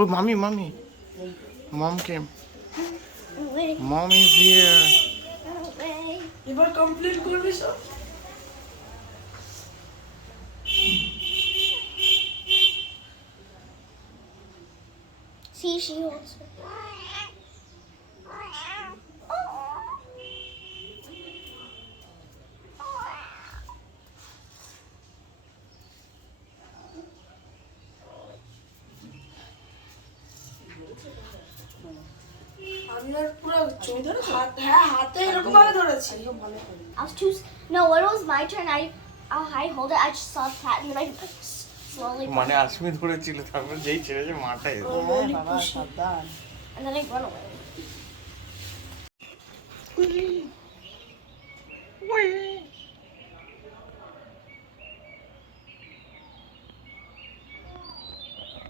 Oh, mommy. Mom came. Mom is here. এবার কমপ্লিট করবি সব। See, she holds her. আমি আর পুরো হ্যাঁ হাতে এরকম ভাবে ধরেছি। I was too. No, when it was my turn, I hold it. I just saw the cat and then I slowly. মানে আসমি ধরেছিল, তারপর যেই ছেড়েছে মাথায়। বাবা সাবধান। And then I run away. Whee!